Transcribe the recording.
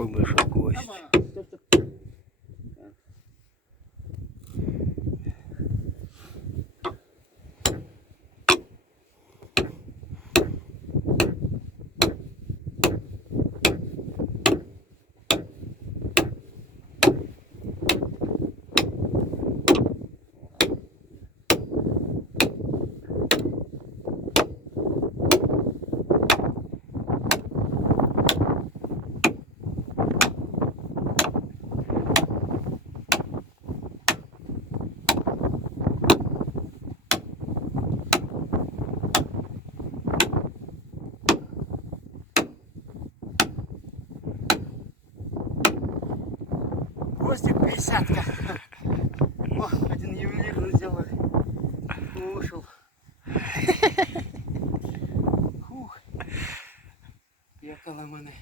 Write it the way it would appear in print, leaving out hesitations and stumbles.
какой большой гость. Гвоздик 50-ка. О, один ювелирный сделали. Ушел. Фух. Якала мене.